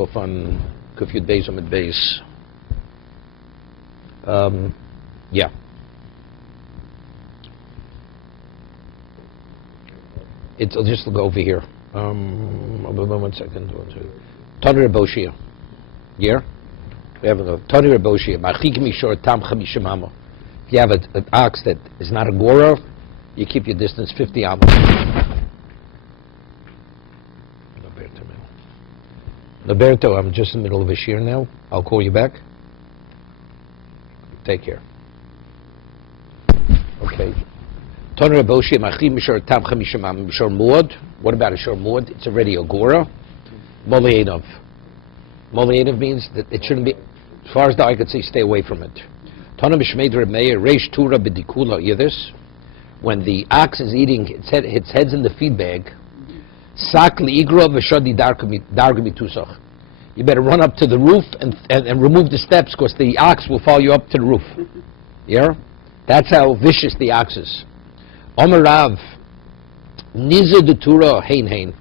off on Kufyud Beis Amid Beis. Yeah. I'll just go over here. 1 second. Tani Raboshia. Yeah? We have a Tani Raboshia. If you have an ox that is not a gora, you keep your distance 50 amos. Roberto, I'm just in the middle of a shear now. I'll call you back. Take care. Okay. What about a shor muad? It's already a gora. Moleinov. Moleinov means that it shouldn't be, as far as the eye could see, stay away from it. Hear this? When the ox is eating, its head's in the feed bag. You better run up to the roof and remove the steps, because the ox will follow you up to the roof. Yeah? That's how vicious the ox is. Omer Rav, Niza Detura Hein.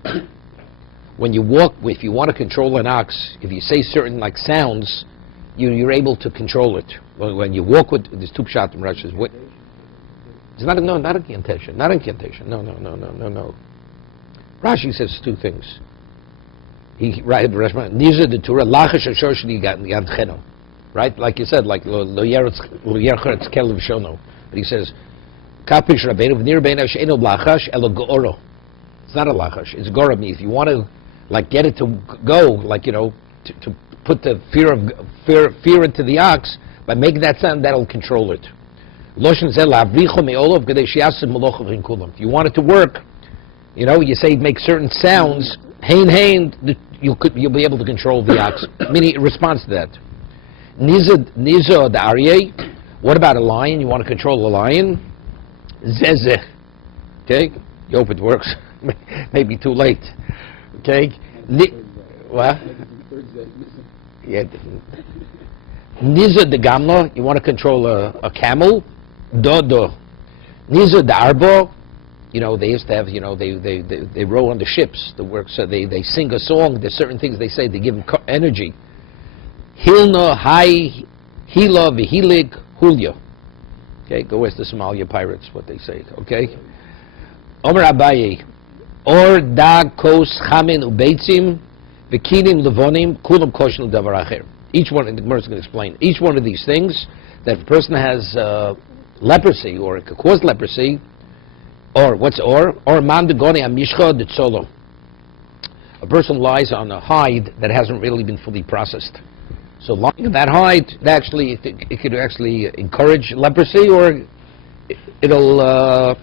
When you walk, if you want to control an ox, if you say certain like sounds, you're able to control it. When you walk with, there's two pshat in Russian. It's not not a incantation. Not incantation. No. Rashi says two things. He right Niza Detura Lachash Shoshni Yadcheno. Right? Like you said, like Lo Yerchatz Kelev Shono. But he says, Kapish Rabbeinu V'nir Beinash Eno Lachash Elo Gooro. It's not a lachash. It's gora. If you want to, like, get it to go, like, to put the fear into the ox, by making that sound, that'll control it. If you want it to work, you say make certain sounds. Hein, you'll be able to control the ox. Meaning, it responds to that. Niza the aryeh. What about a lion? You want to control a lion? Zezeh. Okay? You hope it works. Maybe too late. Okay? What? Yeah. Niza the gamla. You want to control a camel? Dodo. Niza the arbo. They used to have, they row on the ships. The work, so they sing a song. There's certain things they say. They give them energy. Hilna, Hai, Hila, Vihilig, Hulya. Okay, go ask the Somalia pirates what they say. Okay? Omer Abaye, Or Dag Kos Chamin Ubeitzim, Vikinim Levonim, Kulam Koshin Davar Acher. Each one, and the Gemara is going to explain, each one of these things, that if a person has leprosy, or it could cause leprosy, or Man Degoni Amishcha Detzolo. A person lies on a hide that hasn't really been fully processed. So lying on that hide, it could actually encourage leprosy, or it'll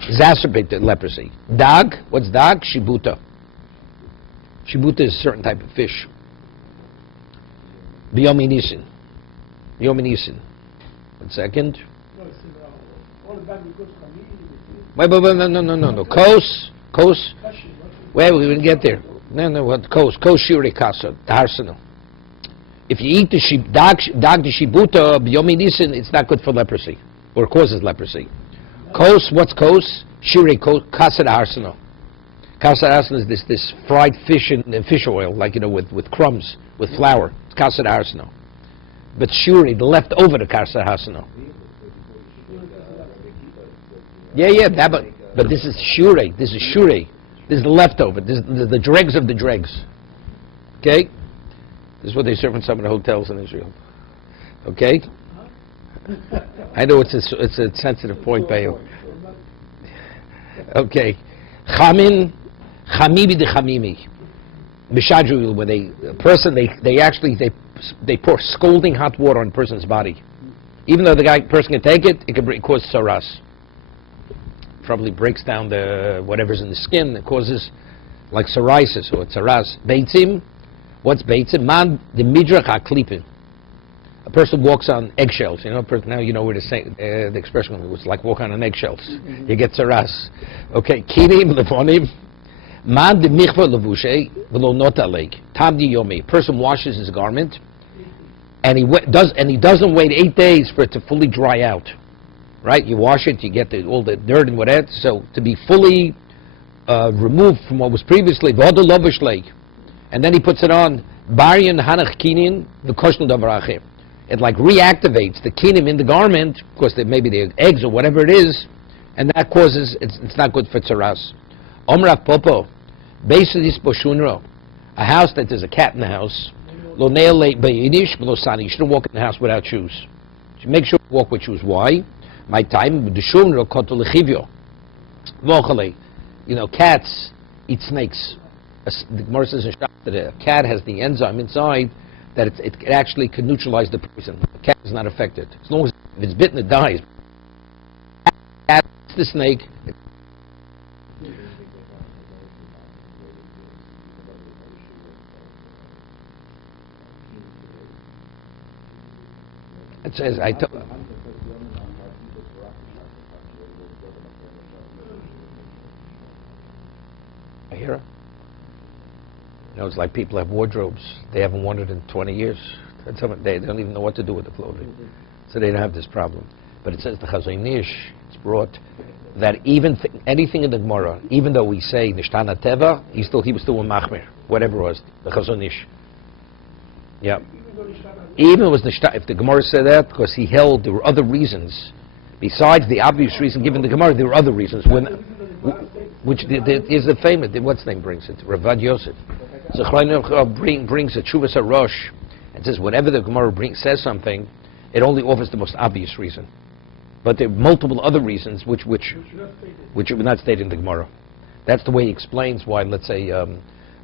exacerbate the leprosy. Dag, what's dag? Shibuta. Shibuta is a certain type of fish. Biyomi Nisin. 1 second. Wait, no. Kos. Wait, we didn't get there. No, what? Kos shuri kasa, taharsano. If you eat the dag the shibuta, biyomi nisin, it's not good for leprosy, or causes leprosy. Kos, what's kos? Shuri kasa taharsano. Kasa taharsano is this fried fish in fish oil, like with crumbs, with flour. It's kasa taharsano. But shuri, the leftover the kasa taharsano. Yeah, but this is shuri. This is the leftover. This is the dregs of the dregs. Okay? This is what they serve in some of the hotels in Israel. Okay? I know it's a sensitive point by you. Okay. Chamimi de chamimi. Mishadru, when they pour scalding hot water on a person's body. Even though the person can take it, it can cause saras. Probably breaks down the whatever's in the skin. It causes like psoriasis or saras. Beitzim. What's beitzim? Man the midrach haklipin. A person walks on eggshells. Now you know where the expression was like walking on eggshells. You get saras. Okay. Kinim levonim. Man the michva levushe v'lo nota leg. Tam di yomi. Person washes his garment, and he doesn't wait 8 days for it to fully dry out. Right? You wash it, you get all the dirt and whatever. So to be fully removed from what was previously v'odo lovish leg, and then he puts it on. Baryan hanach kinin the koshnu davarachim. It like reactivates the kinim in the garment, of course maybe the eggs or whatever it is, and that causes it's not good for tzaras. Omrav popo, beisadis boshunro, a house that there's a cat in the house. Lo ne'ele be'inish lo sani. You shouldn't walk in the house without shoes. You should make sure you walk with shoes. Why? My time the shunro koto lechivyo. Vochale, cats eat snakes. The Gemara says in Shas that a cat has the enzyme inside that it actually can neutralize the poison. The cat is not affected. As long as if it's bitten, it dies. Cat eats the snake. It says, I hear it. It's like people have wardrobes. They haven't worn it in 20 years. They don't even know what to do with the clothing. So they don't have this problem. But it says the Chazon Ish, it's brought that even anything in the Gemara, even though we say Nishtana Teva, he was still a Machmir, whatever it was, the Chazon Ish. Yeah. Even it was if the Gemara said that, because he held there were other reasons. Besides the obvious reason given the Gemara, there were other reasons. Which is the famous, what's the name brings it? Ravad Yosef. So brings a Chuvas HaRosh and says whenever the Gemara says something, it only offers the most obvious reason. But there are multiple other reasons which are not stated in the Gemara. That's the way he explains why, let's say, a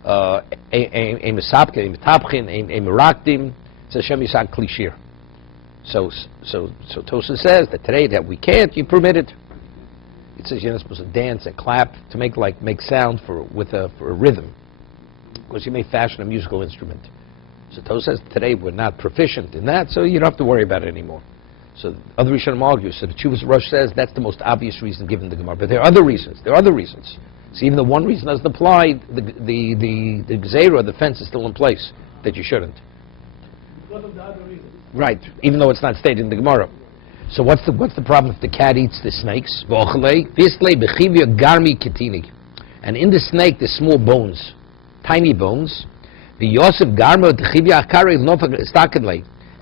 Mesapke, a Metapchin, a Merakdim, it's Hashem Yisag Klishir. So Tosa says that today that we can't, you permit it. It says you're not supposed to dance and clap to make sound for a rhythm, because you may fashion a musical instrument. So Tosa says today we're not proficient in that, so you don't have to worry about it anymore. So other Rishonim argue. So the Chuvas Rosh says that's the most obvious reason given the Gemara, but there are other reasons. So even the one reason doesn't apply. The Gzeira, the fence, is still in place that you shouldn't. Right, even though it's not stated in the Gemara. So what's the problem if the cat eats the snakes? And in the snake there's small bones, tiny bones. And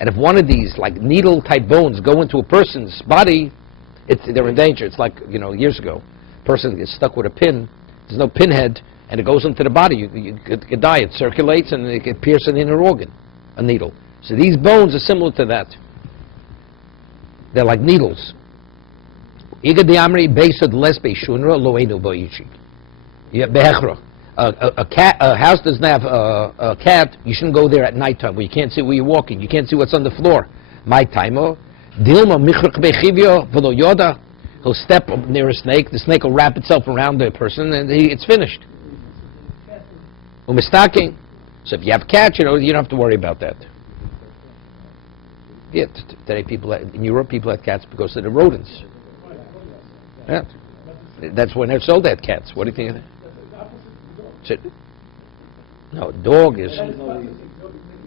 if one of these like needle type bones go into a person's body, they're in danger. It's like years ago, a person gets stuck with a pin. There's no pinhead, and it goes into the body. You could die. It circulates and it could pierce an inner organ, a needle. So these bones are similar to that. They're like needles. A house doesn't have a cat. You shouldn't go there at nighttime where you can't see where you're walking. You can't see what's on the floor. My timer. He'll step near a snake. The snake will wrap itself around the person, and it's finished. So if you have cats, you don't have to worry about that. Yeah, today in Europe, people have cats because of the rodents. Yeah. That's when they're sold at cats. What do you think of that? No, dog is...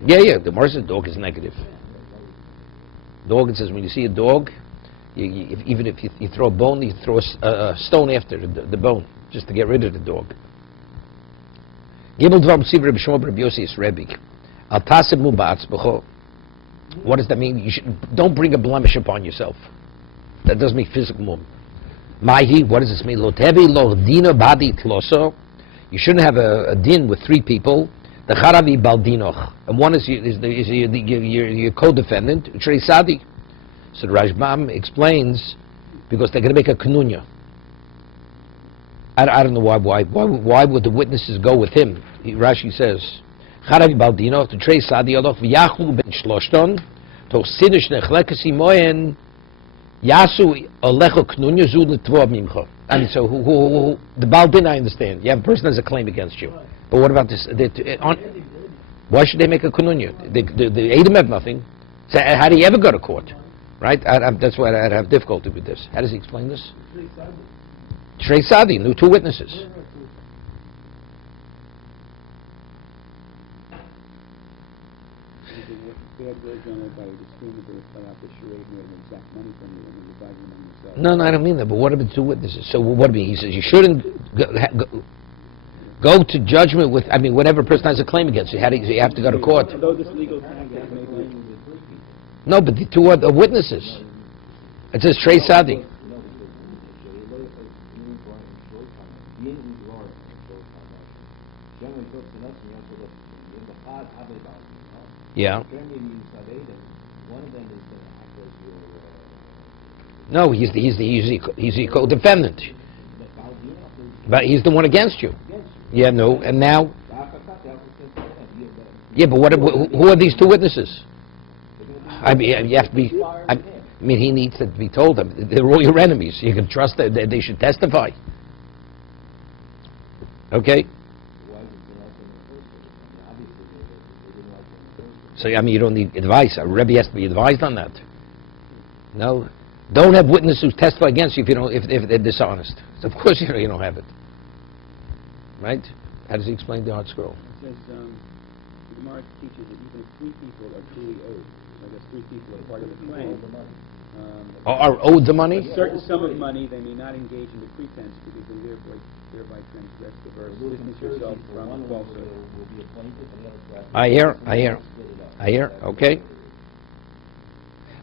Yeah, the Gemara says dog is negative. Dog, it says when you see a dog, even if you throw a bone, you throw a stone after the bone, just to get rid of the dog. What does that mean? Don't bring a blemish upon yourself. That doesn't mean physical mum. Mahi, what does this mean? You shouldn't have a din with three people. The charavi baldinoch, and one is your co-defendant, Trei Sadi. So the Rashbam explains because they're going to make a kanunya. I don't know why would the witnesses go with him? Rashi says, Charavi baldinoch, the Trei Sadi aloch v'yachlu ben shloshton, to sidish nechlekasi moyen yasu alecho kanunya zu l'tvo mimcha. I mean, so the baldin, I understand. You have a person has a claim against you. But what about this? Why should they make a kununya? The Edom have nothing. So how do you ever go to court? Right? That's why I'd have difficulty with this. How does he explain this? Trei Sadi, there were two witnesses. No, I don't mean that. But what about two witnesses? So what do you mean? He says you shouldn't go. go to judgment with, whatever person has a claim against you, you have to go to court. Although this legal tag has made No, but the two other witnesses. It says Trey Sadi. Yeah. No, he's the co-defendant. But he's the one against you. Yeah, no, and now. Yeah, but who are these two witnesses? You have to be. He needs to be told them they're all your enemies. You can trust that they should testify. Okay. So you don't need advice. A Rebbe has to be advised on that. No, don't have witnesses who testify against you if they're dishonest. So of course you don't have it. Right? How does he explain the Art Scroll? It says the Gemara teaches that even if three people are truly owed, I guess three people are part of the claim, are owed the money? A certain sum of money, they may not engage in the pretense because they thereby transgress the verse. Distance yourself from falsehood. I hear. Okay.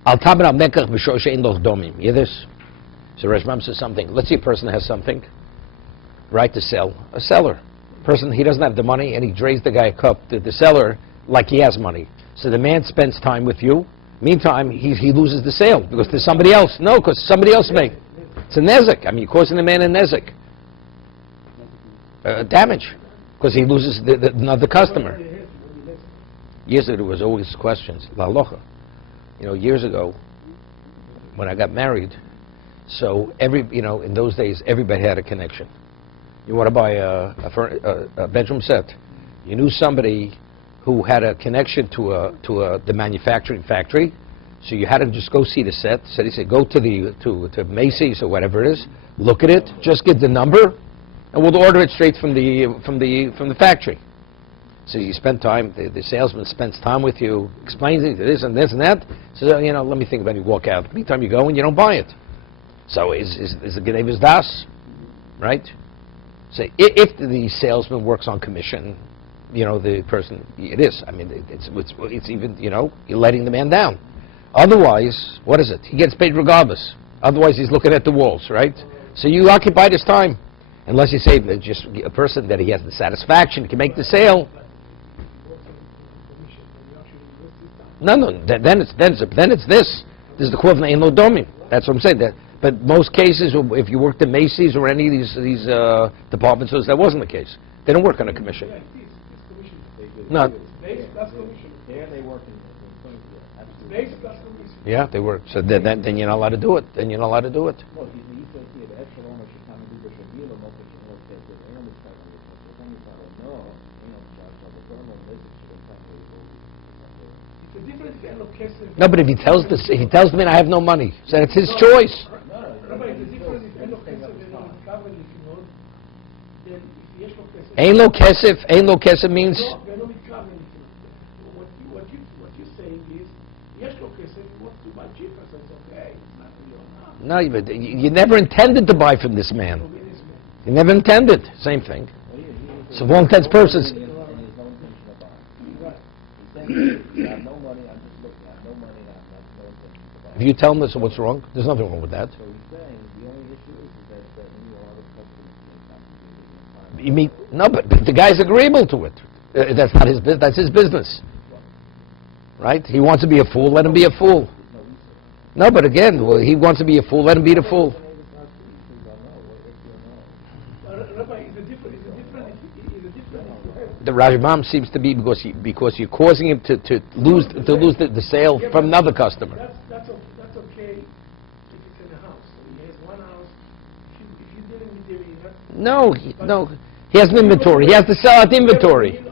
Al taber al mekach b'shor she'ein loch domim. You hear this? So Rashbam says something. Let's see a person has something, right, to sell. A seller. Person, he doesn't have the money, and he drays the guy a cup, the seller, like he has money. So the man spends time with you. Meantime, he loses the sale because there's somebody else. No, because somebody else may. It's a nezek. You're causing the man a nezek. Damage. Because he loses another customer. Years ago, there was always questions. La locha. Years ago, when I got married, so in those days, everybody had a connection. You want to buy a bedroom set. You knew somebody who had a connection to the manufacturing factory, so you had to just go see the set. So he said, go to Macy's or whatever it is, look at it, just get the number, and we'll order it straight from the factory. So you spend time. The salesman spends time with you, explains it, this and this and that. So let me think about it. You walk out. Anytime you go and you don't buy it. So is the Geneva's das, right? So if the salesman works on commission, the person, it is. It's even, you're letting the man down. Otherwise, what is it? He gets paid regardless. Otherwise, he's looking at the walls, right? So you occupy his time. Unless you say that just a person that he has the satisfaction, can make the sale. No, then it's this. This is the equivalent of no domim. That's what I'm saying. But most cases, if you worked at Macy's or any of these department stores, that wasn't the case. They don't work on a commission. No. Yeah, they work. So then you're not allowed to do it. Then you're not allowed to do it. No, but if he tells me I have no money, so it's his choice. Ein lo kesef means. No, you never intended to buy from this man. You never intended. Same thing. So for all intents and purposes. If you tell him this, what's wrong? There's nothing wrong with that. You mean no? But the guy's agreeable to it. That's not his business. That's his business, right? He wants to be a fool. Let him be a fool. No, but again, he wants to be a fool. Let him be the fool. The Rajbam seems to be because you're causing him to lose the sale from another customer. That's okay if it's in a house. He has one house. If you're dealing with him, No. He has an inventory. He has to sell out the inventory. If you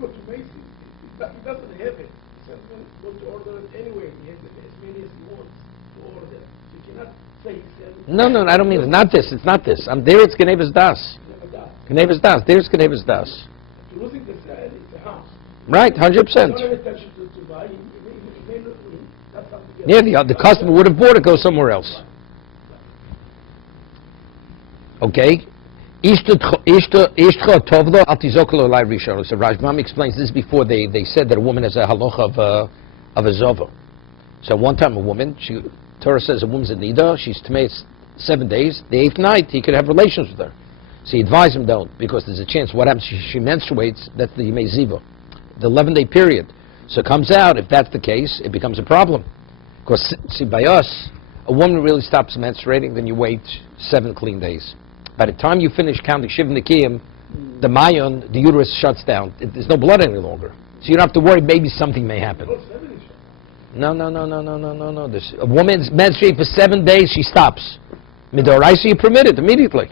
go to Macy's, he doesn't have it. He says go to order it anyway. He has as many as he wants to order. So you cannot say he says. No, I don't mean it. Not this. It's not this. There it's Geneva's das. Geneva's das. There's Geneva's das. Losing the sale, it's a house. Right, 100%. Yeah, the customer would have bought it, go somewhere else. Okay? Ishtcha tovlo al tizoklo elai rishon. So Rashbam explains this before they said that a woman has a halacha of a zova. So one time a woman, Torah says a woman's a nida, she's tamei 7 days. The 8th night he could have relations with her. So he advised him don't, because there's a chance. What happens? She menstruates. That's the Yimei Ziva, the 11-day period. So it comes out. If that's the case, it becomes a problem. Because see, by us, a woman really stops menstruating, then you wait 7 clean days. By the time you finish counting Shiv Nikiyim, the Mayon, the uterus shuts down. There's no blood any longer. So you don't have to worry, maybe something may happen. No. A woman's menstruating for 7 days, she stops. Midoraisa, you permit it immediately.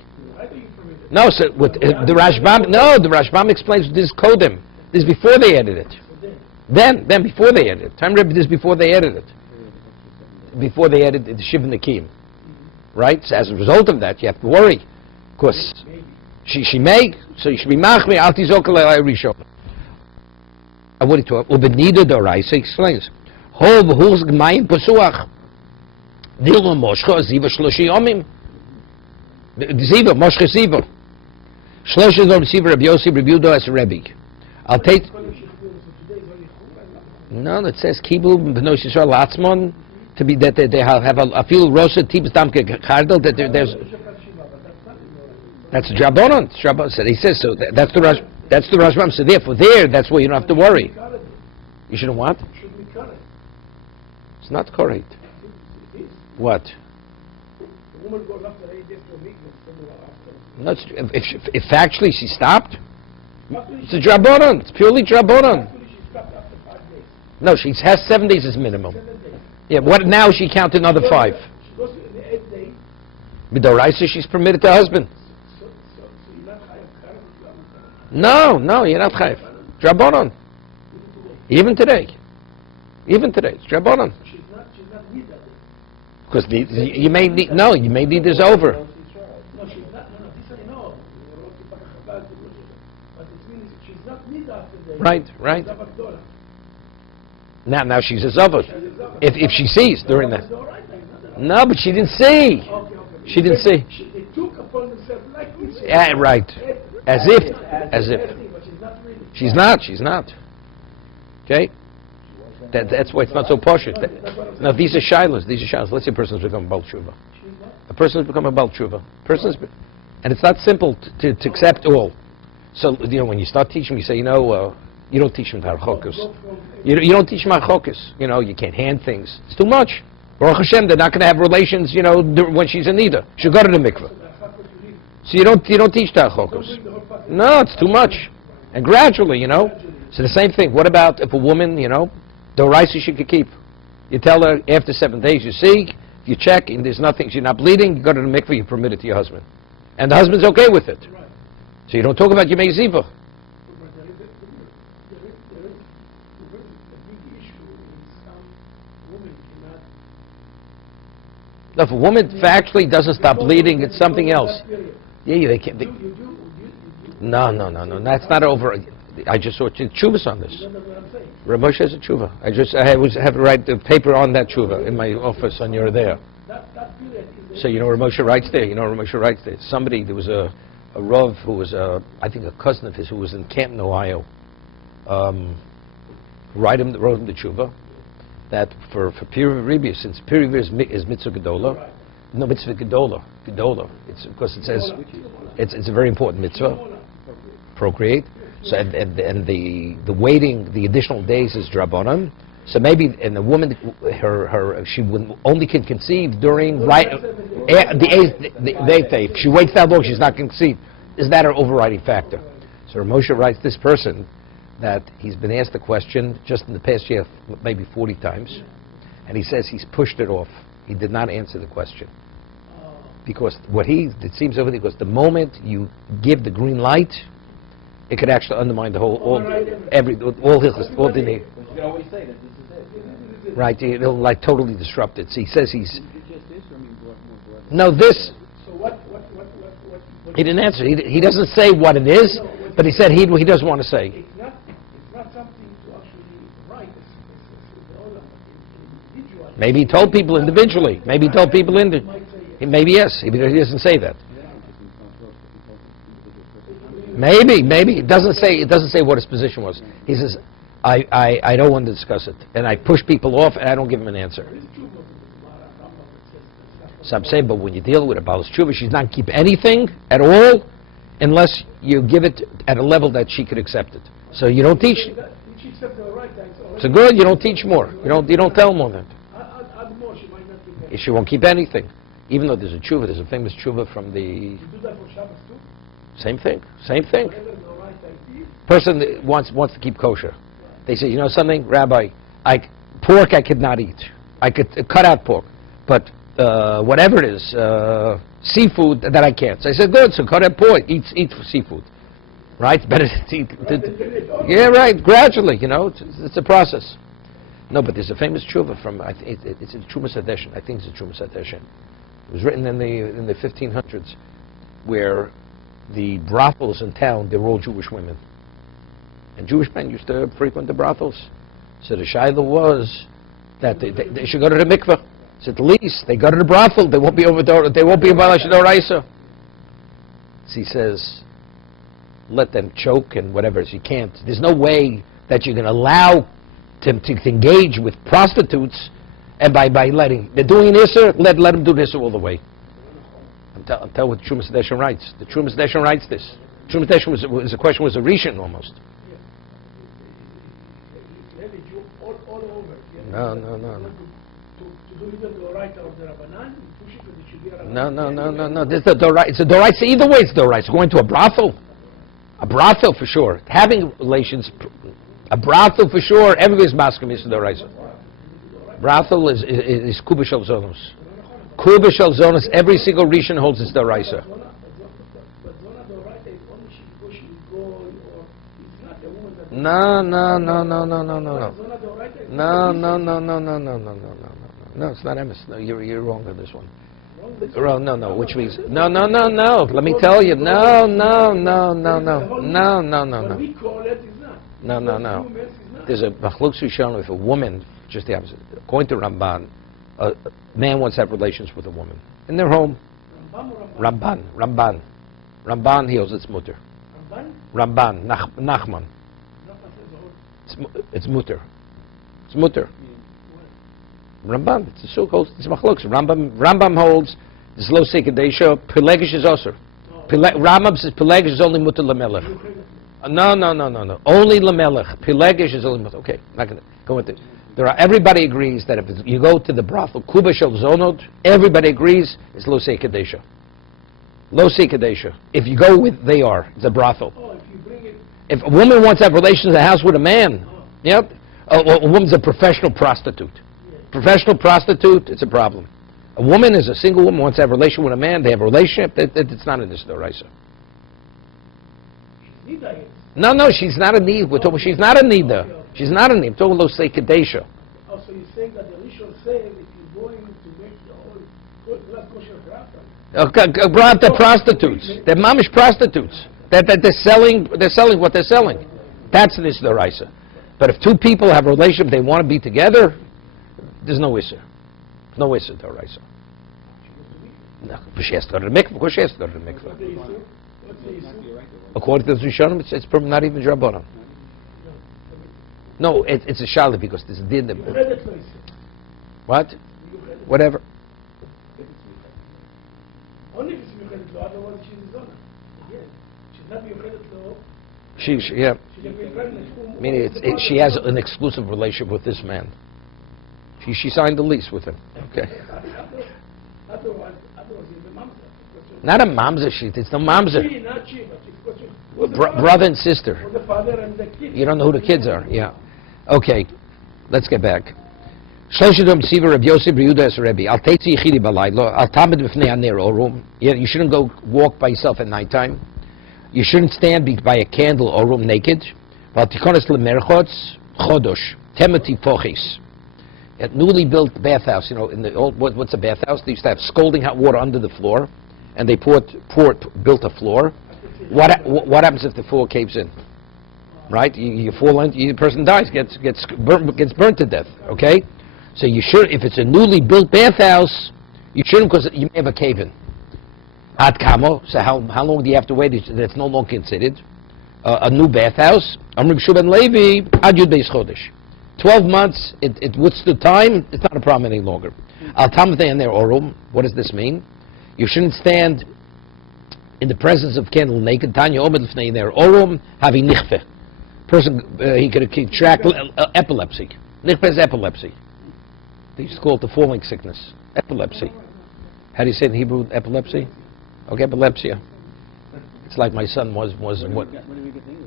No, so with the Rashbam explains this Kodim. This is before they added it. Then before they added it. Time Rebbe, this is before they added it. Before they added the Shiv Nikim. Right? So as a result of that, you have to worry. Because she may, so you should be machmir al tizok elai rishon. What are you talking? Ubenida doraisa explains. Ho v'hulz g'mayim pasuach. Dilma moshcha ziva shloshi yomim. Ziva, moshcha ziva. Shloshi zom ziva Rabbi Yossi Rabbi Yudo as a Rebbe. I'll take... No, it says Kibul b'nosh Yisrael Latzmon, to be that they have a few rosa tips damke chardel, that there's... That's Drabonon. He says so. That's the Rashbam. So therefore, that's where you don't have to worry. You shouldn't what? It's not correct. What? No, if factually she stopped, it's a Drabonon. It's purely Drabonon. No, she has 7 days as minimum. Yeah, what now? She count another 5. Midoraisa, she's permitted to husband. No, you're not chayiv. Drabonon. Even today, it's Drabonon. She's not need that. Because you may need this over. No, she's not. No, this I know. But it means she's not need after the. Right. Now she's a zavod. If she sees during that. No, but she didn't see. Okay. She didn't see. They took upon themselves like this. Yeah, right. As if. But she's not really. She's not. Okay? That's why it's not so posh. Now these are shilas. Let's say a person has become a Baal Tshuva. A person has become a Baal Tshuva. And it's not simple to accept all. So, when you start teaching, you say, you don't teach them Harchokus. You don't teach them Harchokus. You can't hand things. It's too much. Baruch Hashem, they're not going to have relations, when she's in Nida. She'll go to the mikveh. So you don't teach Harchokus. No, it's too much. And gradually, So the same thing. What about if a woman, Doraisa she could keep? You tell her after 7 days you see, you check, and there's nothing, she's not bleeding, you go to the mikveh, you permit it to your husband. And the husband's okay with it. So you don't talk about Yemei Ziva. There is a big issue in some women cannot. Now, if a woman factually doesn't stop bleeding, it's something else. Yeah, they can't. No. That's not over. I just saw tshuvas on this. Rav Moshe has a tshuva. I have to write the paper on that tshuva in my office, and you're there. So Rav Moshe writes there. Somebody, there was a Rav who was I think a cousin of his who was in Canton, Ohio. Wrote him the tshuva that for Piri Rabbi, since Piri Rabbi is mitzvah gedola, no mitzvah gedola. It's because it says it's a very important mitzvah, procreate. So and the waiting, the additional days is drabanan. So maybe, and the woman, she only can conceive during the 8th day. If she waits that long, she's not conceive. Is that her overriding factor? So Moshe writes this person that he's been asked the question just in the past year, maybe 40 times, and he says he's pushed it off. He did not answer the question because it seems over there, because the moment you give the green light, it could actually undermine the whole, all the need. You can always say that this is it. Right, it'll totally disrupt it. So he says he's... Is it just this, or more? No, this... So what He didn't answer. He doesn't say what it is, but he said he doesn't want to say. It's not something to actually write. It's individual. Maybe he told people individually. Maybe yes. He doesn't say that. Maybe. It doesn't say what his position was. He says, I don't want to discuss it. And I push people off and I don't give them an answer. So I'm saying, but when you deal with a Baal Tshuva, she's not keep anything at all unless you give it at a level that she could accept it. So you don't teach. So good, you don't teach more. You don't tell more than that. She won't keep anything. Even though there's a tshuva, there's a famous tshuva from the... You do that for Shabbos too? Same thing. Person that wants to keep kosher. They say, you know something, Rabbi, pork I could not eat. I could cut out pork. But whatever it is, seafood, that I can't. So I said, good, so cut out pork, eat seafood. Right? It's better to eat... yeah, right, gradually, it's a process. No, but there's a famous tshuva from, it's a Trumas Hadeshin. I think it's a Trumas Hadeshin. It was written in the 1500s, where the brothels in town, they were all Jewish women. And Jewish men used to frequent the brothels. So the shaila was that they should go to the mikveh. So at least they go to the brothel, they won't be over there, they won't be in violation of Oraisa. So he says, let them choke and whatever, so you can't. There's no way that you can allow them to engage with prostitutes, and by letting, they're doing Isser, let them do this all the way. I'll tell what the Trumas Hadeshin writes. The Trumas Hadeshin writes this. Trumas Hadeshin was a question, was a Rishon almost. All over. No. To do even the right of the Rabbanan, push it to the Shubir Rabbanan. No. This is the Doraisa. It's a Doraisa. Either way, it's Doraisa. Going to a brothel for sure. Having relations, a brothel for sure. Everybody's masking is Doraisa. Brothel is Kuba Shel Zonos. Kuba Shel Zonos. Every single Rishon holds its Doraisa. But Zona Doraisa is only she push you go, or it's not a woman that... No. Zona Doraisa is No, it's not emes. No, you're wrong on this one. wrong. No. Which means no. Let me tell you. No. What we call it is not. No. There's a machlok sushon with a woman. Just the opposite. According to Ramban, a man wants to have relations with a woman in their home. Ramban. Ramban heals its mutter. Ramban. Nachman. It's mutter. It's mutter. Ramban. It's a so-called. It's machlok. Rambam holds this lo sekadesha. Pelegish is also. Rambam says Pelegish is only mutter lamelech. No. Only lamelech. Pelegish is only mutter. Okay, not gonna go into it. Everybody agrees that if you go to the brothel, Kuba Shel Zonot, everybody agrees it's Lo Sei Kadesha. Lo Sei Kadesha. If you go with, they are. It's a brothel. If a woman wants to have relations in the house with a man, yep, a woman's a professional prostitute. Professional prostitute, it's a problem. A woman is a single woman, wants to have a relation with a man, they have a relationship, it's not in this Doraisa. No, she's not a need. We're talking, she's not a need. She's not a need. We're talking Lo Sei Kadesha. Oh, so you're saying that the Rishon said if you're going to make the whole blood kosher bracha. They're prostitutes. They're mamish prostitutes. They're selling what they're selling. That's this Doraisa. But if two people have a relationship, they want to be together, there's no Isser. No Isser Doraisa. No, but she has to go to the mikveh. Of course she has to go to the mikveh. What's the issue? According to the Rishonim, it's not even Drabanan. No, it's a shalom because there's a din. What? Whatever. Only if it's Yuchedet Lo, otherwise she's Zona. Again, she's not Yuchedet Lo. She can be pregnant. Meaning she has an exclusive relationship with this man. She signed the lease with him. Okay. Otherwise it's a mamzer. Not a mamzer. It's no mamzer. Not she, but it's Brother and sister. For the father and the kid. You don't know who the kids are. Yeah. Okay. Let's get back. You shouldn't go walk by yourself at nighttime. You shouldn't stand by a candle or room naked. At newly built bathhouse, in the old, what's a bathhouse? They used to have scalding hot water under the floor, and they built a floor. What happens if the floor caves in? Right? You fall in, the person dies, gets burnt to death. Okay? So you should, if it's a newly built bathhouse, you shouldn't, because you may have a cave in. Ad kamo, so how long do you have to wait? That's no longer considered. A new bathhouse. Amr Shuban Levi, Ad Yud Beis Chodesh. 12 months, it withstood time, it's not a problem any longer. Al Tamtei in their orum, what does this mean? You shouldn't stand in the presence of candle naked. Tanya Omed Lefnei in their orum, having nichve. Person, he could contract epilepsy. Nichve is epilepsy. They used to call it the falling sickness. Epilepsy. How do you say in Hebrew, epilepsy? Okay, epilepsia. It's like my son was what?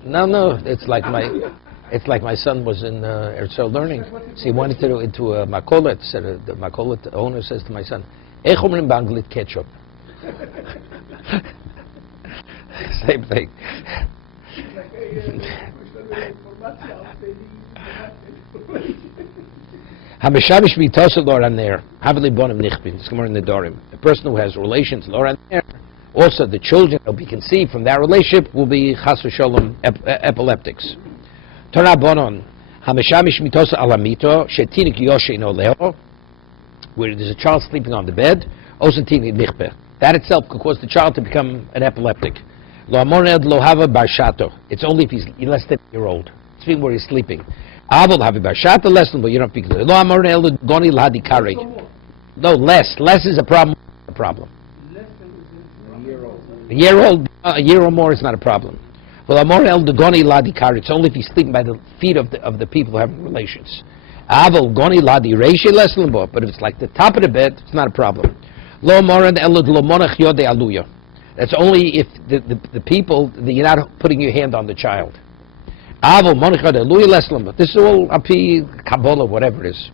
No, it's like my son was in Erzl learning. So he wanted to go into a makolet. So the makolet owner says to my son, "Ech omrim b'anglit ketchup." Same thing. Hamishamish mitosel loran ner. Havli bonim nichbin. It's more in the dorim. A person who has relations loran ner. Also, the children that will be conceived from that relationship will be chas v'sholom epileptics. Torah bonon. Hamishamish mitosel alamito. Shetinik yoshein oleo. Where there's a child sleeping on the bed. Osentinik nichbe. That itself could cause the child to become an epileptic. Lo amoned lo hava barshato. It's only if he's less than a year old. It's mean where he's sleeping. Avol have barshato less than, but you don't speak. Lo amoned goni lahadi kare. No, less. Less is a problem. A problem. A year or more is not a problem. Well, amor el goni ladi kare. It's only if he's sleeping by the feet of the people who have relations. Avol goni ladi reishi less than, but if it's like the top of the bed, it's not a problem. Lo moran el lo monach yode aluya. That's only if the people, you're not putting your hand on the child. Avol monach yode aluya less than, but this is all api Kabbalah, whatever it is.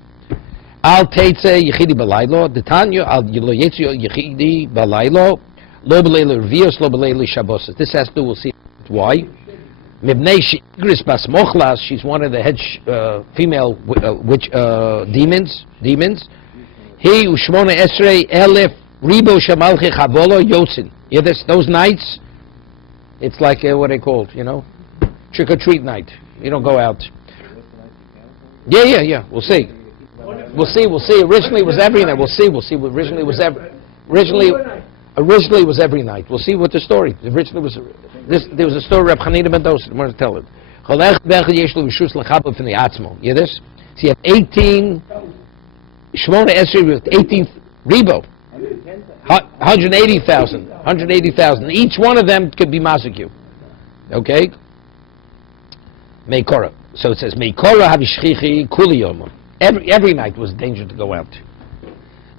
Al teitze yechidi balaylo. The Tanya al lo yetzu yechidi balaylo. Lo beleilu revios, lo beleilu shabbos. This has to do, we'll see why. Mibnei she'igris bas mochlas. She's one of the head female witch demons. He ushmona esrei elef ribo shamalchi chavolo yosin. Yeah, those nights. It's like what they called, trick or treat night. You don't go out. Yeah. We'll see. Originally it was every night. We'll see. Originally it was every night. We'll see what the story. Originally was there was a story of Chanina Mendoza. I want to tell it. You hear this? So you have 18 Shmona Esrei with 18 Rebo. 180,000. Each one of them could be Masaku. Okay? Meikora. So it says Meikora Havishchichi Kuliyom. Every night was a danger to go out.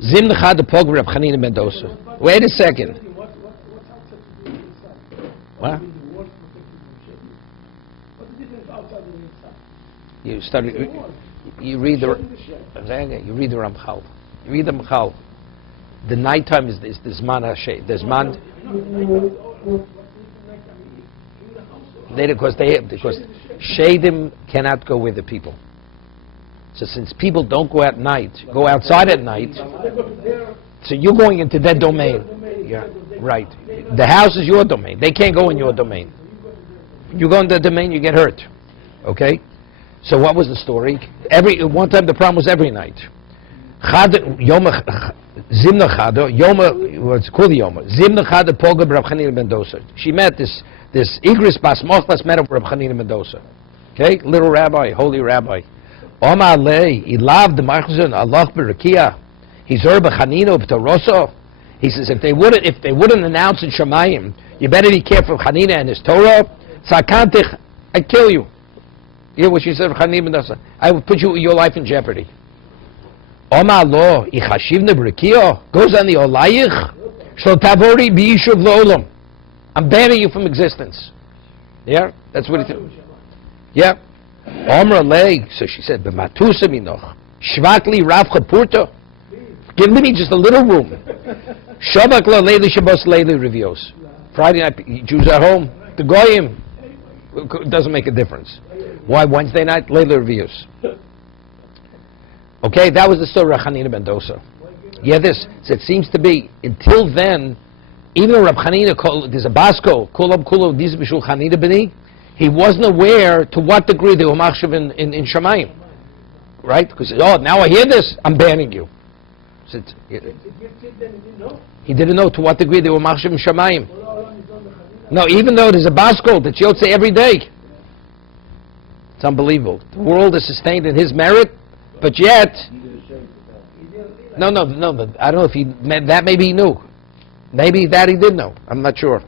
Zim Nechad the Pogre of Chanina Mendoza. Wait a second. What? You read the Ramchal. You read the Ramchal. The nighttime is this man Hashem. There's man. Because Shadim cannot go with the people. So since people don't go outside at night, so you're going into their domain. Yeah, right. The house is your domain. They can't go in your domain. You go in their domain, you get hurt. Okay? So what was the story? One time the problem was every night. Zimna Chada, what's called Yoma. Zimna Chada Poga Rav Chanina Mendoza. She met this Igris Bas Mochlas met up Rav Chanina Mendoza. Okay? Little rabbi, holy rabbi. Omar Lei, he loved the Machzun, Allah Barakia. He's Urba Chanino B'Toroso. He says if they wouldn't announce in Shemayim, you better be careful of Chanina and his Torah. Tzakantich, I'd kill you. You hear what she said of Chanina Mendoza? I would put your life in jeopardy. Omar Lo, Ichashivna B'Rakio, goes on the Olayich, Shlo Tavori B'Yishuv L'Olam. I'm banning you from existence. Yeah? That's what it is. Yeah? Omra Lei, so she said, B'Matusa Minoch, Shvatli Rav Chapurto, give me just a little room. Shabak La Leili Shabbos Leili Revios. Friday night, Jews at home, the Goyim, it doesn't make a difference. Why Wednesday night? Leili Revios. Okay, that was the story of Chanina Mendoza. Yeah, this. So it seems to be, until then, even though Rab Chanina, there's a Basko, Kulam Kulo Diz B'Shul Chanina B'ni, he wasn't aware to what degree they were machshav in Shemayim. Right? Because, now I hear this, I'm banning you. So If the gift kid then he didn't know. he didn't know to what degree they were machshim shamayim. Well, all on his own, the Chazina. No, even though there's a baskol that Yotze every day. It's unbelievable. The world is sustained in his merit, but yet, He didn't realize. no, I don't know if he, that maybe he knew. Maybe that he did know. I'm not sure.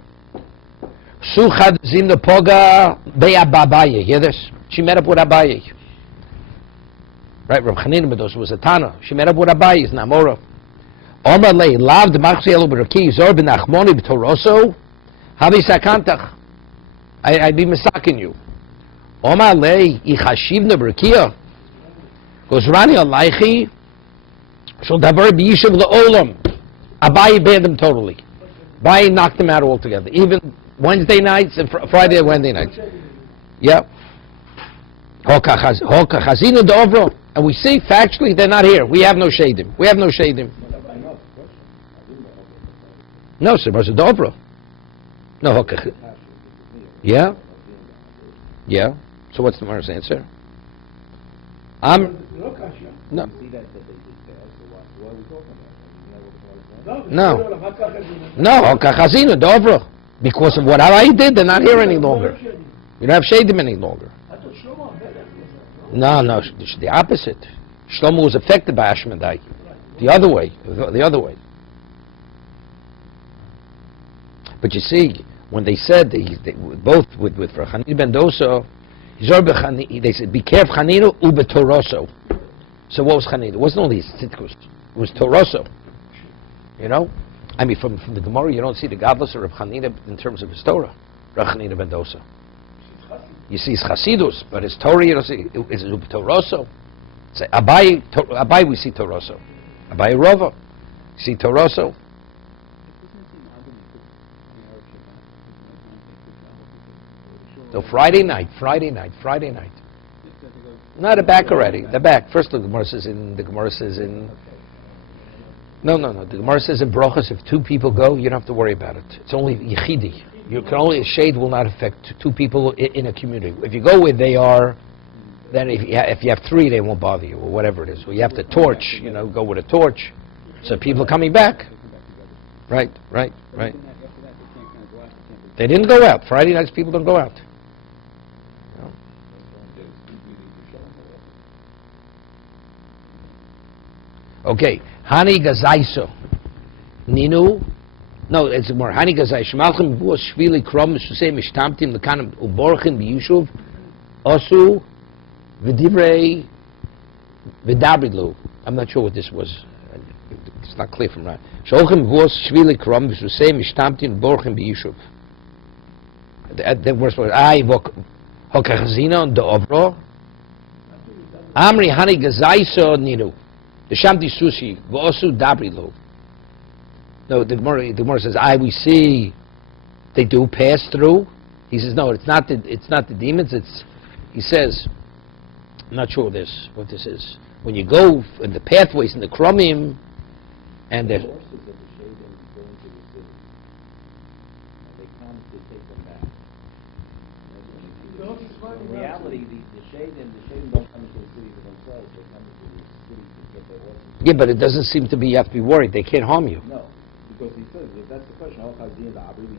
Suchad zim the poga be'ababaye. Hear this? She met up with Abaye. Right, Rav Chanina Medos was a Tana. She met up with Abaye, is Namora. Omar lei lav de machzi elu b'raki zor b'nachmoni b'toroso havi sakantach. I'd be misaking you. Omar lei ichashivna b'rakia goes rani alaychi shall davar b'yishav le'olam. Abaye banned him totally. Abaye knocked him out altogether. Even Wednesday nights and Friday and Wednesday nights. Yeah. Hoka chazina d'ovro. And we see, factually, they're not here. We have no shadim. No, sir, was a d'ovro. No, hoka. Yeah? Yeah. So what's the Gemara's answer? No kasha. No. No. No, hoka chazina d'ovro. Because of what I did, they're not here any longer. You don't have shadim any longer. I thought Shlomo had that. No, the opposite. Shlomo was affected by Ashmedai. The other way. But you see, when they said, they both with Chanina ben Dosa, they said, be careful, Chanina ubetoroso. So what was Chanina? It wasn't only his tzitkus. It was toroso. You know? I mean, from the Gemara, you don't see the godless of Chanina in terms of his Torah. Rav Chanina ben Dosa. You see his Chasidus, but his Torah, you don't see. Is it Toroso? Say Abai, we see Toroso. Abai Rova, you see Toroso. So Friday night. No, they're back already. They're back. First, the Gemara says in. No. The Gemara says in Brochus, if two people go, you don't have to worry about it. It's only Yechidi. You can only, a shade will not affect two people in a community. If you go where they are, then if you have three, they won't bother you, or whatever it is. Or you have to torch, go with a torch. So people are coming back. Right. They didn't go out. Friday nights, people don't go out. Okay. Hani Gazaiso. Ninu. No, it's more. Hani Gazai. Shmalchim v'os shvili krom shusei mishtamtim l'kanim uborchin b'yishuv osu v'divrei v'dabridlu. I'm not sure what this was. It's not clear from that. Sholchim v'os shvili krom shusei mishtamtim uborchin b'yishuv. The worst was I hokachazina on the ovro. Amri Hani Gazaiso Ninu. The Shamti Sushi v'osu dabridlu. No, the Gemara says, we see they do pass through. He says, no, it's not the demons. He says, I'm not sure what this is. When you go in the pathways in the Kromim, and the horses of the Shadim go into the city. They come to take them back. In reality, the Shadim don't come into the city for themselves. They come into the city to get their horses. Yeah, but it doesn't seem to be. You have to be worried. They can't harm you. No. Because he says, if that's the question, we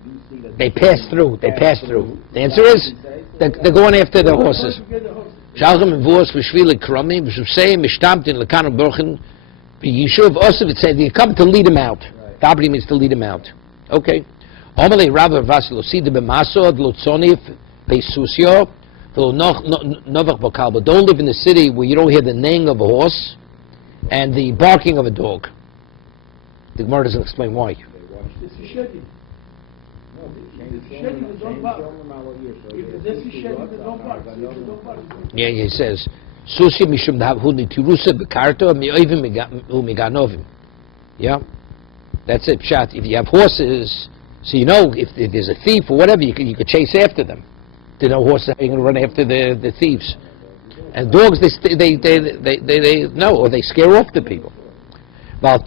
do see that they pass through. The answer is, they're going after the horses. Shalchem and Vos v'shvili kromim v'shusei mishtamtin l'kanam borchen v'yishuv osav. It said you come to lead him out. Dabri means to lead him out. Okay. Omalei Rabbi Vasilo sida b'maso ad lotzonif beisusio v'lo novach b'kal. But don't live in the city where you don't hear the neighing of a horse and the barking of a dog. The Gemara doesn't explain why. This is shedding. Shedding is don't bark. If this is shedding, they don't bark. Yeah, he says, Susi mishum da'avhuni tirusa b'karto mi'oivim u'miganovim. Yeah? That's it, Pshat. If you have horses, so if there's a thief or whatever, you could chase after them. There are no horses that are going to run after the thieves. And dogs, they scare off the people. You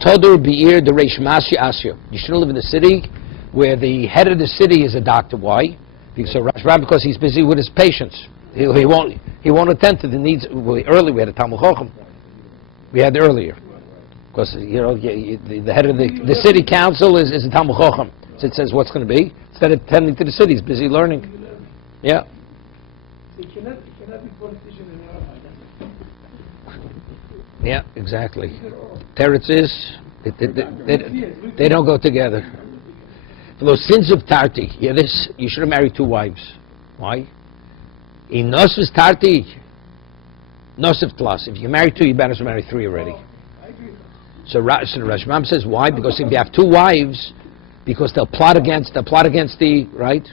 shouldn't live in the city where the head of the city is a doctor. Why? Because he's busy with his patients. He won't attend to the needs. Earlier we had a Talmud Chochem. We had earlier. Because, the head of the city council is a Talmud Chacham. So it says what's going to be. Instead of tending to the city, he's busy learning. Yeah. He cannot be politician in Arab. Yeah, exactly. Teretz is, they don't go together. For those sins of Tarti, you should have married 2 wives. Why? In Nosv's Tarti, Nosv Tlas. If you marry 2, you better marry 3 already. So Rashbam says, why? Because if you have 2 wives, because they'll plot against the, right?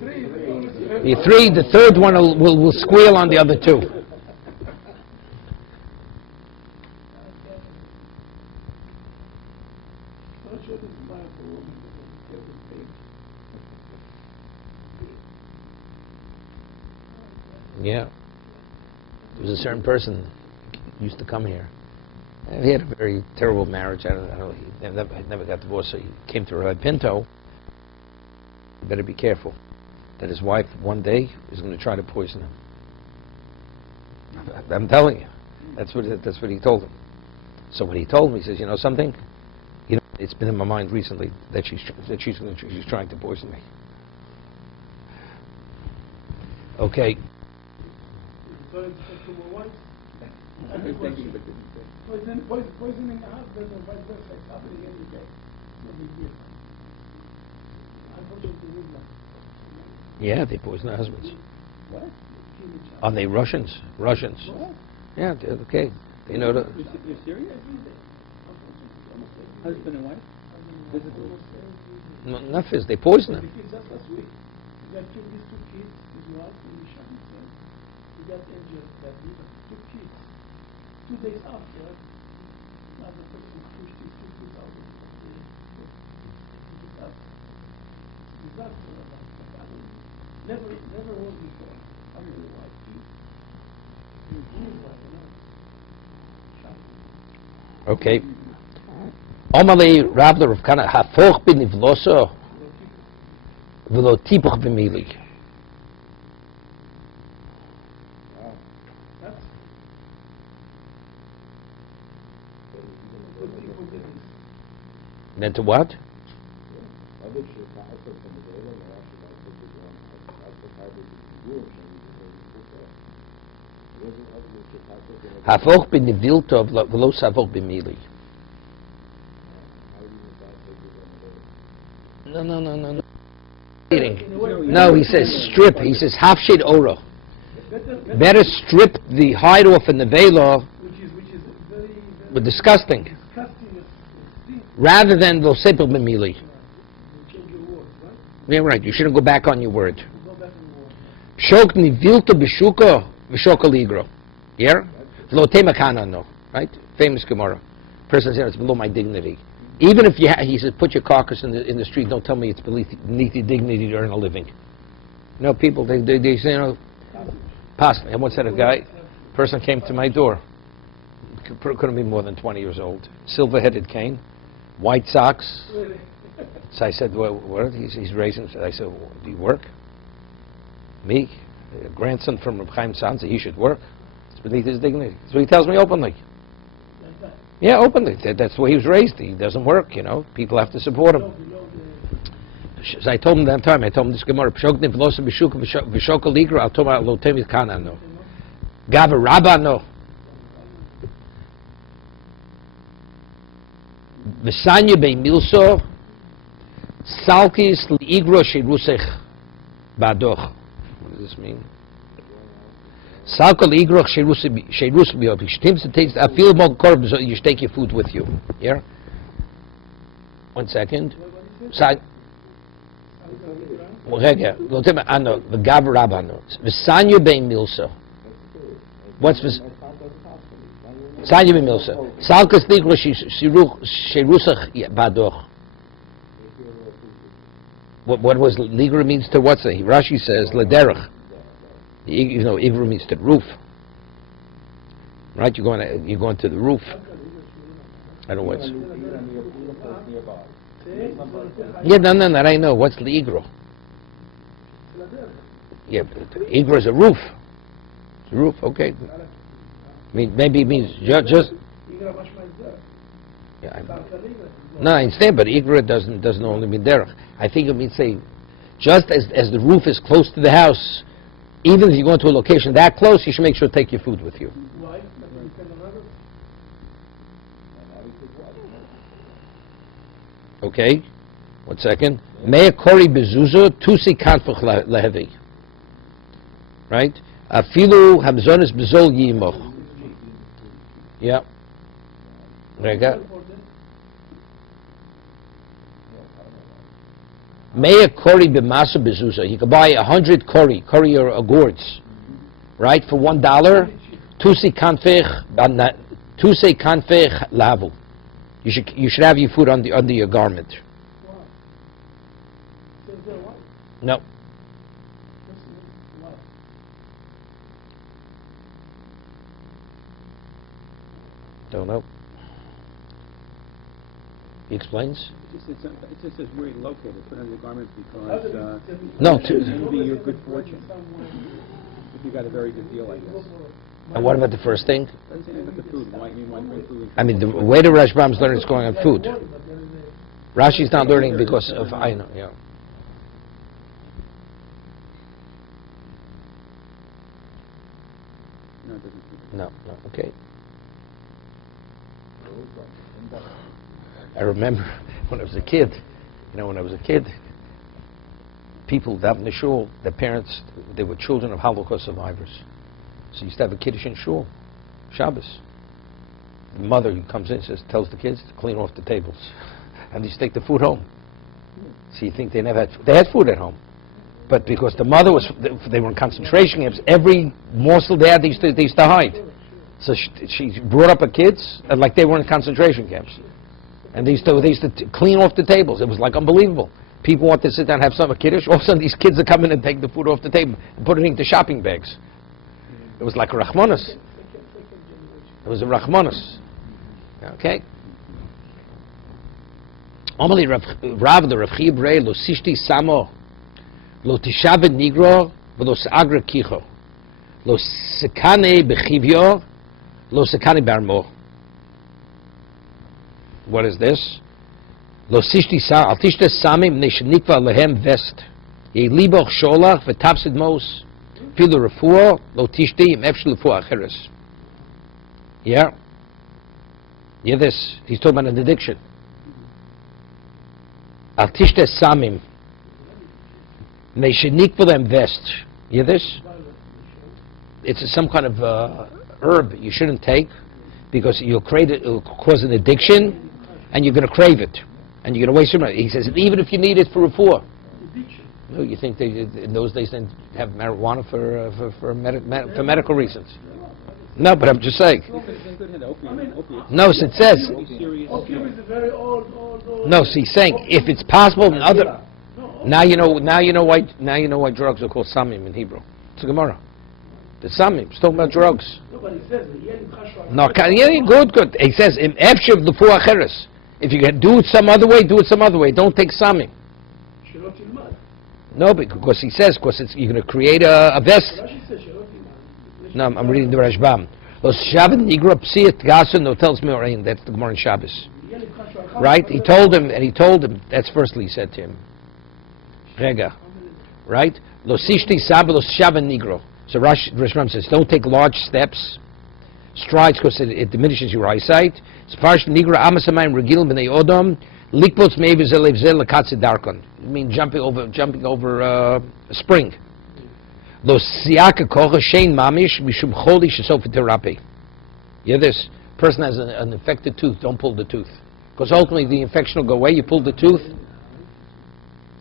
The 3, the third one will squeal on the other 2. Yeah. There was a certain person who used to come here. He had a very terrible marriage. I don't know. He never got divorced, so he came to Rabbi Pinto. You better be careful that his wife one day is going to try to poison him. I'm telling you. That's what he told him. So when he told me, he says, something? It's been in my mind recently that she's trying to poison me. Okay. Poisoning a husband or vice versa, it's happening every day. No big deal. Unfortunately, yeah, they poison their husbands. what? Are they Russians? Russians. What? Yeah, okay. They know the... You're serious? Husband and wife? No, enough is, they poison them. Just last week, we got these 2 kids, his wife, and his son. He got injured that week. 2 kids. 2 days after, another person pushed his 2 kids out of the disaster. Disaster. Never was before. I mean, the wife, Okay. Omali Rabbi Rav Kana hafoch b'nivloso v'lo tipuch b'mili. Then to what? Hafoch b'nivilto v'lo savoch b'mili. No. No, he says strip. He says hafshid oro. Better strip the hide off in the vela, which is very, but disgusting, disgusting. rather than v'losepel b'mili. You change your words, right? Yeah, right. You shouldn't go back on your word. Go back and work. Shok nivilto b'shuka v'shoka ligro. Yeah? V'lo makana no. Right? Famous Gemara. Person says it's below my dignity. Even if he says, put your carcass in the street, don't tell me it's beneath your dignity to earn a living. People, they say, pass me. I once had a guy, person came to my door, couldn't be more than 20 years old, silver-headed cane, white socks. Really? So I said, well, what? He's raising, I said, well, do you work? Me? A grandson from Reb Chaim Sanza, he should work. It's beneath his dignity. That's what he tells me openly. Yeah, openly. That's the way he was raised. He doesn't work, People have to support him. So I told him that time, this Gemara, Pshognim v'losa b'shuka v'shoka ligra, I'll tell him lo temis kana no. Gava rabba no. V'sanya bei milso, salkis li'igro sheirusech badoch. What does this mean? Salkal igroch sheirus biyot. Shtims it takes a few more korb so you should take your food with you. Yeah. 1 second. Rega. Lo tema ano the gav rabano. V'sanyu bein milso. What's this? Sanyu bein milso. Salkas igroch sheirusach badoch. What was ligra means to what's it? Rashi says lederach. Igru means to the roof. Right? You're going to the roof. I don't know what's. Yeah, no, I know. What's the igru? Yeah, igru is a roof. It's a roof, okay. Maybe it means just. Yeah, no, I understand, but Igra doesn't only mean derech. I think it means say, just as the roof is close to the house, even if you go into a location that close, you should make sure to take your food with you. Why? Okay, 1 second. Mea kori bezuzo tusi kanfach lehevi. Right? Afilu hamzonis bezol yimoch. Yeah. Rega. Mea kori b'masa bezuzo. You can buy 100 kori or gourds, right, for $1. Tusi kanfech lavu. You should have your food under your garment. Why? Says there what? No. Why? Don't know. He explains. It just says where it's located. Put on the garment because No, it will be your good fortune if you got a very good deal, I guess. And what about the first thing? Doesn't say anything about the food. Why you want to bring food? I mean, the way the Rashbam's learning is going on food. Rashi's not learning because of I know. Yeah. No, it doesn't say that. No. Okay. I remember when I was a kid. When I was a kid, people daven the shul. Their parents, they were children of Holocaust survivors. So you used to have a kiddush in shul, Shabbos. The mother comes in, tells the kids to clean off the tables, and they used to take the food home. So you think they never had? They had food at home, but because the mother they were in concentration camps. Every morsel they had, they used to hide. So she brought up her kids like they were in concentration camps, and they used to clean off the tables. It was like unbelievable. People want to sit down and have some kiddush. All of a sudden, these kids are coming and take the food off the table and put it into shopping bags. It was like a Rachmanis. It was a Rachmanis. Okay. Omali Rav the Rav Chibrei lo sishti samo lo tishavet nigro v'lo se'agra kicho lo sekane bechivyo lo sekane barmo. What is this? Lo sishti sa al tishte samim neshenikva lehem vest ye liboch sholach v'tapsid mos filu refuah lo tishti im efshel refuah acheres. Yeah. Yeah, this. He's talking about an addiction. Al tishte samim neshenikva lehem vest. Yeah, this. It's some kind of herb you shouldn't take because you'll it'll cause an addiction, and you're going to crave it, and you're going to waste your money. He says, even if you need it for refuah. No, you think they in those days didn't have marijuana for medical reasons? No, but I'm just saying. No, so it says. Opium is a very old. No, so he's saying if it's possible in other. Now you know why drugs are called samim in Hebrew. It's a Gemara. The samim. It's talking about drugs. Nobody says No, good. He says im efshev lefuah acheres. If you can do it some other way, do it some other way. Don't take samim. No, because he says, you're going to create a vest. No, I'm reading the Rashbam. No tells me or that's the Gemara in Shabbos. Right? He told him, that's firstly he said to him. Rega. Right? Lo sishti sabe lo shaven nigro. So Rashbam says, don't take large steps, strides, because it diminishes your eyesight. Sparsh nigra amasamayim regil b'nei odom. Likpots meivizel levzel lekatze darkon. I mean jumping over a spring. Lo siaka kocha shein mamish mishum choli shesof therapy. Yeah, this person has an infected tooth. Don't pull the tooth, because ultimately the infection will go away. You pull the tooth.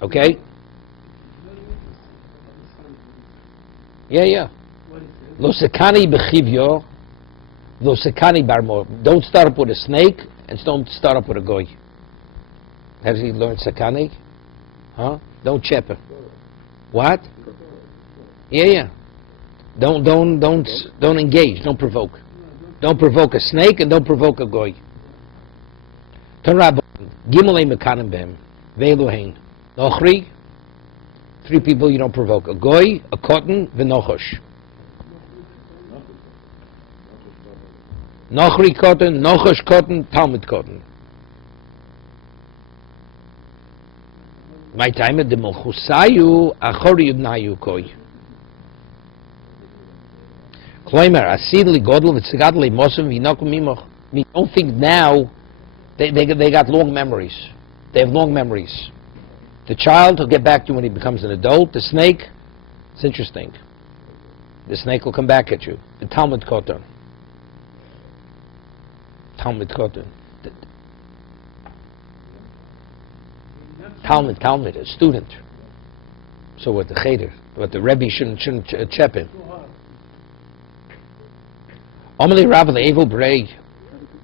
Okay. Yeah. Lo sekani bechivyo. Lo sekani barmo. Don't start up with a snake, and don't start up with a goy. Has he learned sakani? Huh? Don't cheper. What? Yeah. Don't engage. Don't provoke. Don't provoke a snake and don't provoke a goy. Tarab gimel mekanim bem ve'elohein. Nochri. 3 people you don't provoke: a goy, a cotton, v'nochosh. Nochri cotton, nochosh cotton, Talmud cotton. My time at the Melchusayu Achori Yudnayu Koi. Kloimer Asid Li Godel V'Tzigad Li Mosem V'Inokum Mimoch. We don't think now they got long memories. They have long memories. The child will get back to you when he becomes an adult. The snake, it's interesting. The snake will come back at you. The Talmud Koton. Talmud Koton. Talmud, a student. So what the cheder, what the Rebbe shouldn't chep him. Omeli Rav Le'evil Brei. Could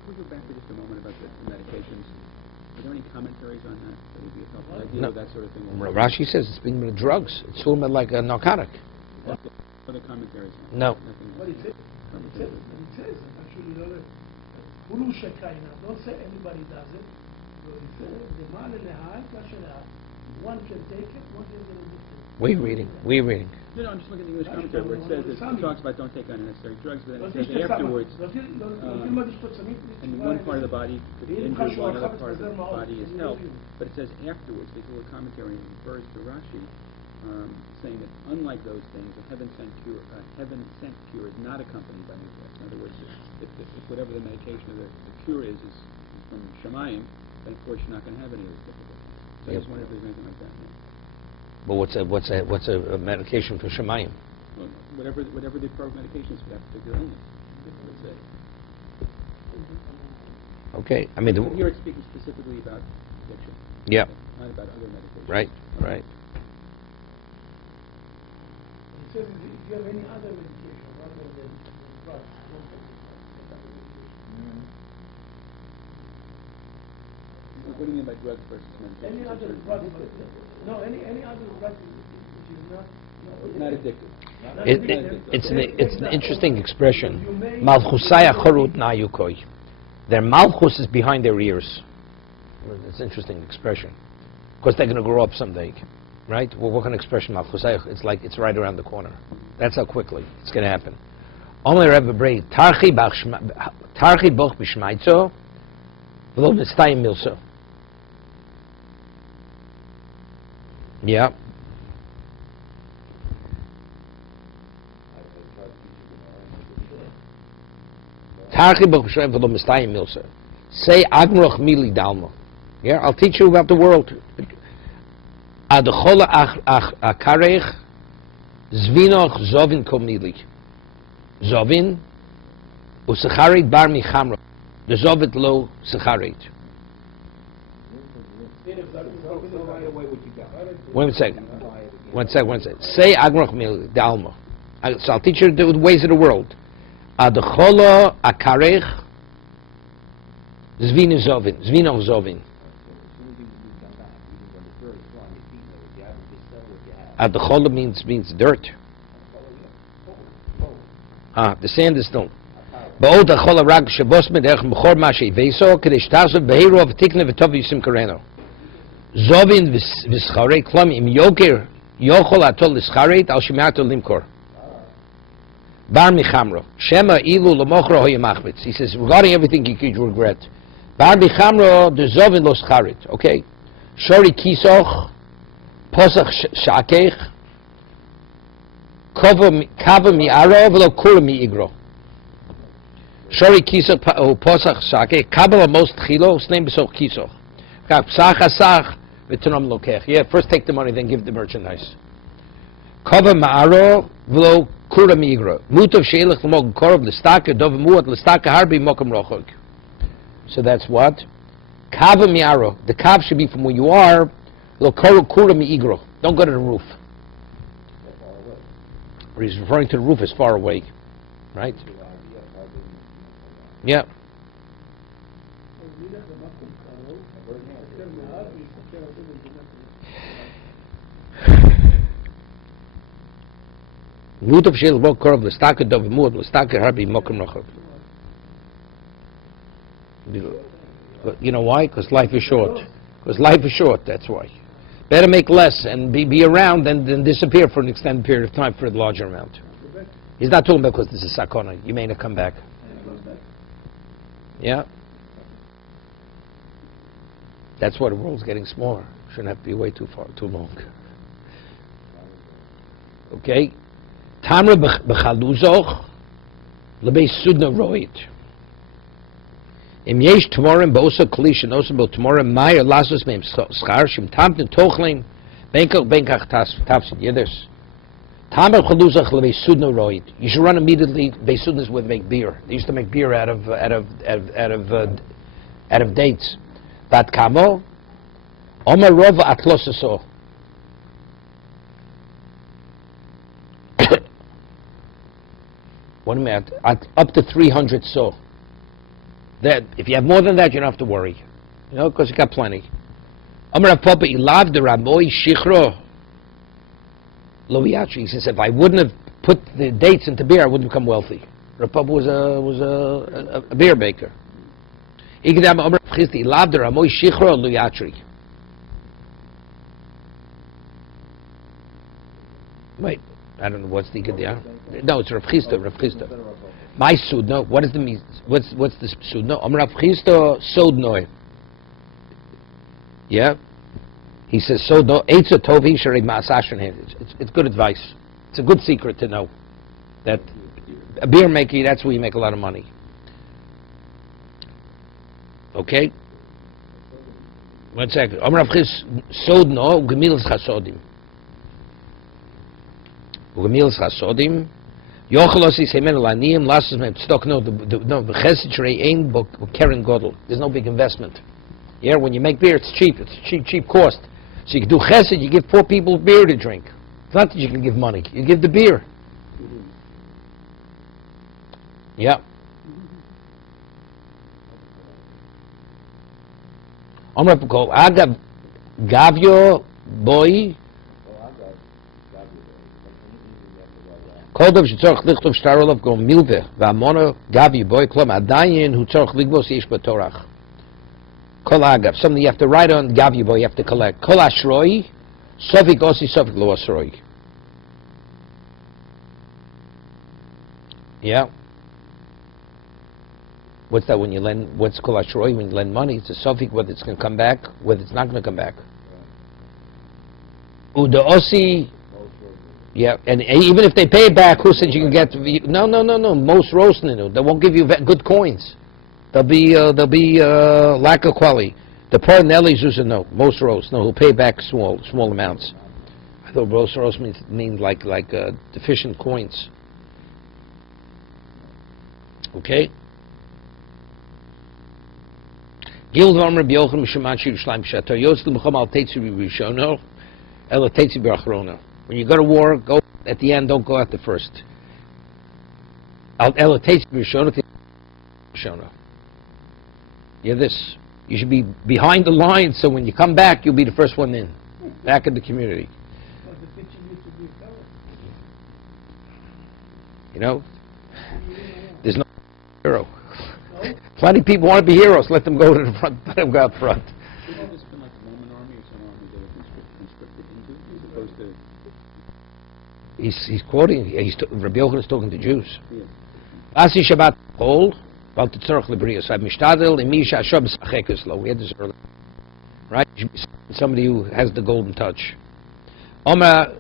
we go back for just a moment about the medications? Are there any commentaries on that? That would be a helpful idea No. of that sort of thing? Rashi says it's being with drugs. It's sort of like a narcotic. Other commentaries? No. Nothing. What it says, actually, Hulu Shekaina, don't say anybody does it. But it says, the man in the heart, one can take it, one can do it. We're reading. No, I'm just looking at the English commentary where it says it talks about don't take unnecessary drugs, but then it says afterwards, and one part of the body could be injured while another part of the body is helped. But it says afterwards, there's a little commentary and refers to Rashi, saying that unlike those things, a heaven-sent cure is not accompanied by mitzvahs. In other words, if whatever the medication or the cure is from Shemayim, then of course you're not going to have any of those difficulties. So I just wonder if there's anything like that. But what's a medication for Shemayim? Well, whatever the appropriate medication is for that particular illness. That's it. Okay, I mean, Here it's speaking specifically about addiction. Yeah. Not about other medications. Right. It says if you have any other medication other than drugs, don't take it. What do you mean by drugs versus medication? Any other drug, any other drug which is not... It's not addictive. it's an interesting expression. Malchusaya chorut nayukoi. Their malchus is behind their ears. It's an interesting expression. Because they're going to grow up someday. Right? Well, what kind of expression malchusaya? It's like it's right around the corner. That's how quickly it's going to happen. Only Rebbe Brei, Tarchi boch b'shmaitzo, v'lo mistayim milso. Yeah. Tarchi boch b'shmaitzo, v'lo mistayim milso. Say agnoch mili dalmo. Yeah, I'll teach you about the world. Adchola akarech zvinoch zovin komili. Zovin usecharit bar michamra. The zovit lo secharit. One second. Say agnoch mili dalmo. So I'll teach you the ways of the world. Adchola akarech zvinoch zovin. Adchola means dirt. The sand is stone. Ba'od adchola rag shebos medech mechor mashi veiso kadesh tazav behiru v'tikne v'tov yisim kareno. Zovin v'scharei klom im yoker yochol atol l'schareit al shemiato limkor. Bar michamro shema ilu l'mochro hoyamachmitz. He says regarding everything you could regret. Bar michamro the zovin lo scharit. Okay. Shori kisoch. Posach shakech, kava mi aro, v'lo kura mi igro. Shori kisoch posach shakech, kabbalah most chilo, snei besoch kisoch. Psach asach, v'tonom lokech. Yeah, first take the money, then give the merchandise. Kava mi aro, v'lo kura mi igro. Mutav sheilach l'mog korov l'staka, dov muat l'staka harbi mokum rochog. So that's what? Kava mi aro. The kav should be from where you are. Don't go to the roof. Or he's referring to the roof as far away. Right? Yeah. You know why? Because life is short. That's why. Better make less and be around than disappear for an extended period of time for a larger amount. He's not talking about because this is sakona. You may not come back. Yeah? That's why the world's getting smaller. Shouldn't have to be way too long. Okay. Tamra b'chaluzoch lebei sudna roit. Im yesh tmorim b'osa kli shenosim bo tmorim mayer lasos meim schar shim tamten tochlim benkach tafsid yiddish. Tamra b'chaluzoch lebei sudna roit. You should run immediately. Beisudna is where they make beer. They used to make beer out of dates. Bat kamo Omer rova atlosaso. What do you mean? Up to 300 so. That if you have more than that, you don't have to worry. You know, because you got plenty. Omer Papa ilav de Ramoi shichro lo yatri. He says, if I wouldn't have put the dates into beer, I wouldn't become wealthy. Rav Papa was a beer baker. Igdam Omer Chisti ilav de Ramoi shichro lo yatri. Wait, I don't know what's the idea. No, it's Rav Chisda. My sudno. What is the mean? What's the sudno? Rav Chisda sodnoi. Yeah, he says sodno. Eitza tovi sherei maasashin. It's good advice. It's a good secret to know that a beer maker. That's where you make a lot of money. Okay. 1 second. Rav Chisda sodno gemilas chasodim. Ugemilas chasodim, yochelosi semen laniyim lasses me stock. No, the chesed shrei ein bo keren godel. There's no big investment. Yeah, when you make beer, it's cheap. It's cheap cost. So you can do chesed. You give poor people beer to drink. It's not that you can give money. You give the beer. Yeah. Amar Pukol agav gavyo boy. Kodov shetzorch lichtov shtarolov go milve v'amono gavi boy klom adayin hu tzorch ligbos yesh b'torach. Kol agav, something you have to write on gavi boy, you have to collect. Kol ashroi, sofik osi sofik lo asroi. Yeah. What's that when you lend? What's kol ashroi when you lend money? It's a sofik whether it's going to come back, whether it's not going to come back. Uda osi. Yeah, and even if they pay back, who said you can get? No. Most roasting, they won't give you good coins. They'll be lack of quality. The poor Nelly's who said no. Most roast, no, who'll pay back small amounts. I thought most roast means like deficient coins. Okay. Gil v'amr b'yochim m'shemanshi Yerushalayim shato yosel m'chom al teitzi b'rishono ela teitzi b'achrona. When you go to war, go at the end, don't go at the first. Yeah, this. You should be behind the line, so when you come back, you'll be the first one in. Back in the community. You know? There's no hero. Plenty of people want to be heroes. Let them go to the front. Let them go out front. Wouldn't this been like the Roman army or some army that were conscripted into, as opposed to... He's quoting. Rabbi Yochanan is talking to Jews. Yeah. Asi Shabbat Kol, about the Tzorch Librius. I've mishtadel imisha ashab s'achekes. We had this earlier, right? Somebody who has the golden touch. Omar,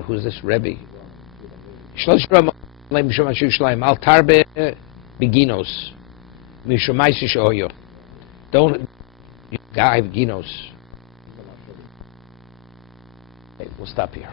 who's this Rebbe? Shlosh Rama leim shomashu shleim al tarbe beginos mishomaisi shoyo. Don't guy beginos. Okay, we'll stop here.